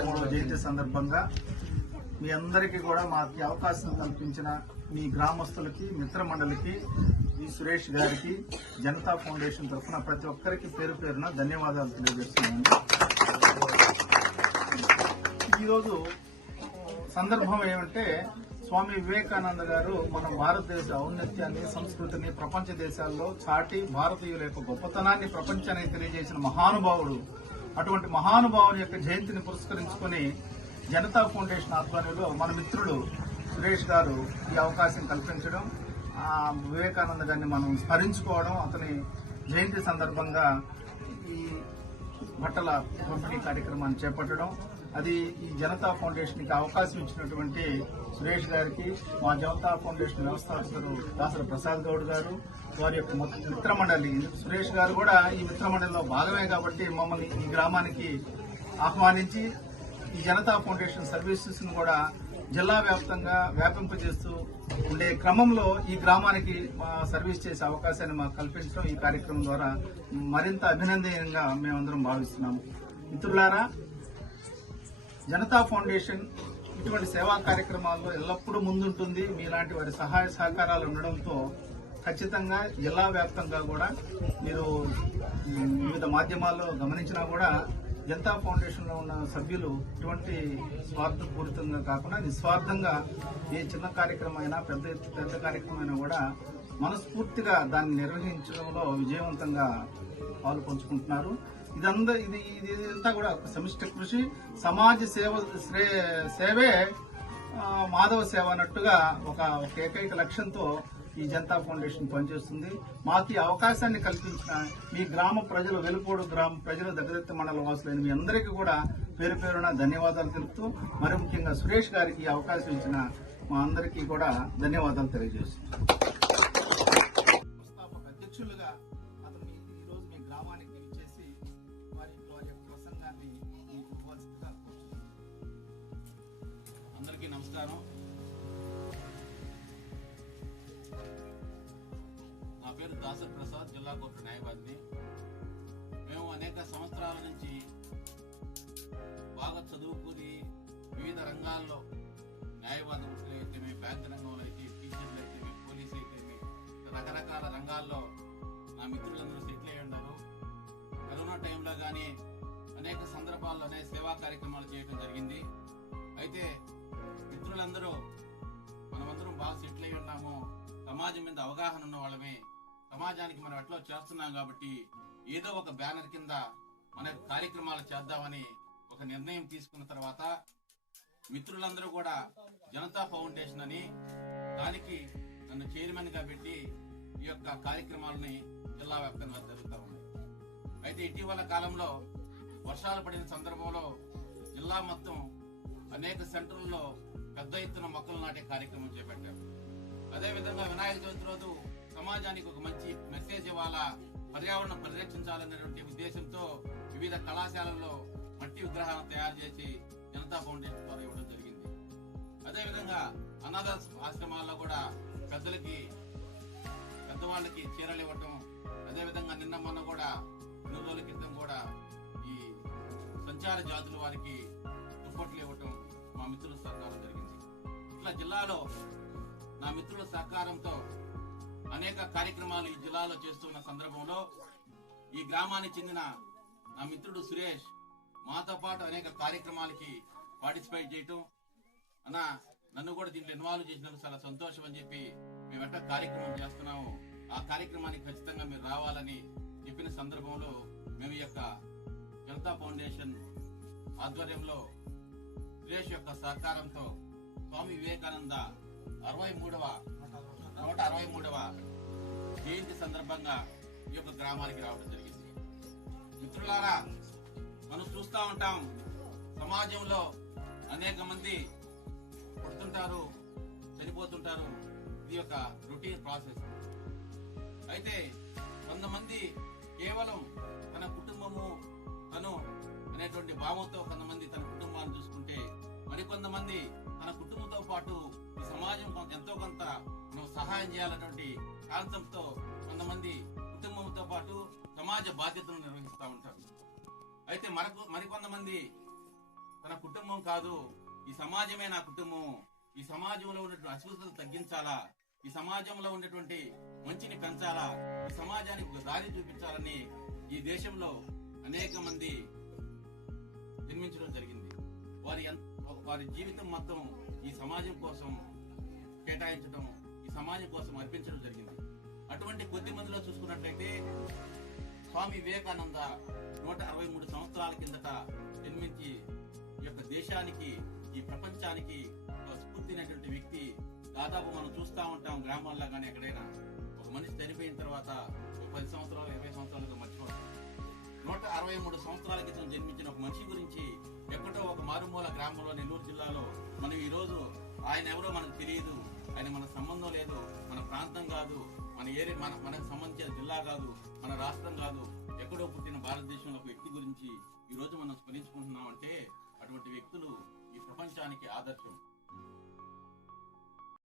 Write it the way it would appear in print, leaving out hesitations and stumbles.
163వ జయంతి సందర్భంగా మీ అందరికీ కూడా మాకు అవకాశం కల్పించిన మీ గ్రామస్తులకి, మిత్ర మండలికి, ఈ సురేష్ గారికి, జనతా ఫౌండేషన్ తరఫున ప్రతి ఒక్కరికి పేరు పేరున ధన్యవాదాలు తెలియజేస్తున్నాను. ఈరోజు సందర్భం ఏమంటే, స్వామి వివేకానంద గారు మన భారతదేశ ఔన్నత్యాన్ని, సంస్కృతిని ప్రపంచ దేశాల్లో చాటి భారతీయుల యొక్క గొప్పతనాన్ని ప్రపంచానికి తెలియజేసిన మహానుభావుడు. అటువంటి మహానుభావుని యొక్క జయంతిని పురస్కరించుకుని జనతా ఫౌండేషన్ ఆధ్వర్యంలో మన మిత్రుడు సురేష్ గారు ఈ అవకాశం కల్పించడం, వివేకానంద గారిని మనం స్మరించుకోవడం, అతని జయంతి సందర్భంగా ఈ బట్టల పంపిణీ కార్యక్రమాన్ని చేపట్టడం, అది ఈ జనతా ఫౌండేషన్కి అవకాశం ఇచ్చినటువంటి సురేష్ గారికి, మా జనతా ఫౌండేషన్ వ్యవస్థాపకులు దాసరి ప్రసాద్ గౌడ్ గారు, వారి యొక్క మిత్రమండలి, సురేష్ గారు కూడా ఈ మిత్రమండలిలో భాగమే కాబట్టి మమ్మల్ని ఈ గ్రామానికి ఆహ్వానించి ఈ జనతా ఫౌండేషన్ సర్వీసెస్ ను కూడా జిల్లా వ్యాప్తంగా వ్యాపింపజేస్తూ ఉండే క్రమంలో ఈ గ్రామానికి సర్వీస్ చేసే అవకాశాన్ని మాకు కల్పించడం ఈ కార్యక్రమం ద్వారా మరింత అభినందనీయంగా మేమందరం భావిస్తున్నాము. మిత్రులారా, జనతా ఫౌండేషన్ ఇటువంటి సేవా కార్యక్రమాల్లో ఎల్లప్పుడూ ముందుంటుంది. మీలాంటి వారి సహాయ సహకారాలు ఉండడంతో ఖచ్చితంగా జిల్లా వ్యాప్తంగా కూడా మీరు వివిధ మాధ్యమాల్లో గమనించినా కూడా జనతా ఫౌండేషన్ లో ఉన్న సభ్యులు ఇటువంటి స్వార్థపూరితంగా కాకుండా నిస్వార్థంగా ఏ చిన్న కార్యక్రమం అయినా పెద్ద కార్యక్రమం అయినా కూడా మనస్ఫూర్తిగా దాన్ని నిర్వహించడంలో విజయవంతంగా పాలు పంచుకుంటున్నారు. ఇదంతా కూడా సమిష్టి కృషి, సమాజ సేవే మాధవ సేవ అన్నట్టుగా ఒక ఏకైక లక్ష్యంతో ఈ జనతా ఫౌండేషన్ పనిచేస్తుంది. మాకు ఈ అవకాశాన్ని కల్పించిన మీ గ్రామ ప్రజలు, వెలుపోడు గ్రామ ప్రజలు, దగ్గరెత్తి మండల వాసులైన మీ అందరికీ కూడా పేరు పేరున ధన్యవాదాలు తెలుపుతూ, మరి ముఖ్యంగా సురేష్ గారికి ఈ అవకాశం ఇచ్చిన మా అందరికీ కూడా ధన్యవాదాలు తెలియజేస్తున్నాను. అధ్యక్షులుగా అతను ఈరోజు మీ గ్రామానికి ఇచ్చేసి వారి యొక్క ప్రసంగాన్ని మీకు ఇవ్వాల్సిందిగా కోరుతున్నాను. అందరికీ నమస్కారం. నా పేరు దాసరి ప్రసాద్, జిల్లా కోర్టు న్యాయవాదిని. మేము అనేక సంవత్సరాల నుంచి బాగా చదువుకుని వివిధ రంగాల్లో న్యాయవాద వృత్తులు అయితేమి, బ్యాంక్ రంగంలో అయితే, టీచర్లు అయితేమి, పోలీసు అయితేమి, రకరకాల రంగాల్లో నా మిత్రులందరూ సెటిల్ అయ్యి ఉన్నారు. కరోనా టైంలో కానీ అనేక సందర్భాల్లోనే సేవా కార్యక్రమాలు చేయడం జరిగింది. అయితే మిత్రులందరూ మనమందరం బాగా సెటిల్ అయ్యి ఉన్నాము, సమాజం మీద అవగాహన ఉన్న వాళ్ళమే, సమాజానికి మనం ఎట్లా చేస్తున్నాం కాబట్టి ఏదో ఒక బ్యానర్ కింద మన కార్యక్రమాలు చేద్దామని ఒక నిర్ణయం తీసుకున్న తర్వాత మిత్రులందరూ కూడా జనతా ఫౌండేషన్ అని దానికి నన్ను చైర్మన్ గా పెట్టి ఈ యొక్క కార్యక్రమాలని జిల్లా వ్యాప్తంగా జరుగుతూ ఉన్నాయి. అయితే ఇటీవల కాలంలో వర్షాలు పడిన సందర్భంలో జిల్లా మొత్తం అనేక సెంటర్లలో పెద్ద ఎత్తున మొక్కలు నాటే కార్యక్రమం చేపట్టారు. అదేవిధంగా వినాయక చవితి రోజు సమాజానికి ఒక మంచి మెసేజ్ ఇవ్వాలా, పర్యావరణం పరిరక్షించాలనేటువంటి ఉద్దేశంతో వివిధ కళాశాలల్లో మట్టి విగ్రహాలను తయారు చేసి జనతా ఫౌండేషన్ ద్వారా ఇవ్వడం జరిగింది. అదేవిధంగా అనాథ ఆశ్రమాల్లో కూడా పెద్దవాళ్ళకి చీరలు ఇవ్వటం, అదేవిధంగా నిన్న మొన్న కూడా 2 రోజుల క్రితం కూడా ఈ సంచార జాతుల వారికి దుప్పట్లు ఇవ్వటం మా మిత్రుల సహకారం జరిగింది. ఇట్లా జిల్లాలో నా మిత్రుల సహకారంతో అనేక కార్యక్రమాలు ఈ జిల్లాలో చేస్తున్న సందర్భంలో ఈ గ్రామానికి చెందిన నా మిత్రుడు సురేష్ మాతో పాటు అనేక కార్యక్రమాలకి పార్టిసిపేట్ చేయటం, నన్ను కూడా దీంట్లో ఇన్వాల్వ్ చేసినందుకు చాలా సంతోషం అని చెప్పి, మేము ఎట్లా కార్యక్రమం చేస్తున్నాము ఆ కార్యక్రమానికి ఖచ్చితంగా మీరు రావాలని చెప్పిన సందర్భంలో మేము ఈ యొక్క జనతా ఫౌండేషన్ ఆధ్వర్యంలో సురేష్ యొక్క సహకారంతో స్వామి వివేకానంద 163వ జయంతి సందర్భంగా ఈ యొక్క గ్రామానికి రావడం జరిగింది. మిత్రులారా, మనం చూస్తూ ఉంటాం సమాజంలో అనేక మంది పుడుతుంటారు, చనిపోతుంటారు. ఇది ఒక రొటీన్ ప్రాసెస్. అయితే కొంతమంది కేవలం తన కుటుంబము తను అనేటువంటి భావంతో కొంతమంది తన కుటుంబాన్ని చూసుకుంటే, మరికొంతమంది తన కుటుంబంతో పాటు ఈ సమాజం ఎంతో కొంత మనం సహాయం చేయాలన్నటువంటి కాన్సెప్ట్ తో కొంతమంది కుటుంబంతో పాటు సమాజ బాధ్యతను నిర్వహిస్తూ ఉంటారు. అయితే మరికొంతమంది తన కుటుంబం కాదు, ఈ సమాజమే నా కుటుంబం, ఈ సమాజంలో ఉన్నటువంటి అస్పృశ్యతలు తగ్గించాలా, ఈ సమాజంలో ఉన్నటువంటి మంచిని పెంచాలా, ఈ సమాజానికి ఒక దారి చూపించాలని ఈ దేశంలో అనేక మంది జన్మించడం జరిగింది. వారి జీవితం మొత్తం ఈ సమాజం కోసం కేటాయించడం, ఈ సమాజం కోసం అర్పించడం జరిగింది. అటువంటి కొద్ది మందిలో చూసుకున్నట్లయితే స్వామి వివేకానంద 163 సంవత్సరాల కిందట జన్మించి ఈ యొక్క దేశానికి, ఈ ప్రపంచానికి ఒక స్ఫూర్తినటువంటి వ్యక్తి. దాదాపు మనం చూస్తూ ఉంటాం గ్రామాల్లో కానీ ఎక్కడైనా ఒక మనిషి చనిపోయిన తర్వాత 10 సంవత్సరాలు 20 సంవత్సరాలుగా మర్చిపోతాం. 163 సంవత్సరాల క్రితం జన్మించిన ఒక మనిషి గురించి ఎక్కడో ఒక మారుమూల గ్రామంలో నెల్లూరు జిల్లాలో మనం ఈ రోజు ఆయన ఎవరో మనకు తెలియదు, ఆయన మన సంబంధం లేదు, మన ప్రాంతం కాదు, మన ఏరియా, మనకు సంబంధించిన జిల్లా కాదు, మన రాష్ట్రం కాదు, ఎక్కడో పుట్టిన భారతదేశంలో ఒక వ్యక్తి గురించి ఈ రోజు మనం స్మరించుకుంటున్నామంటే అటువంటి వ్యక్తులు ఈ ప్రపంచానికి ఆదర్శం.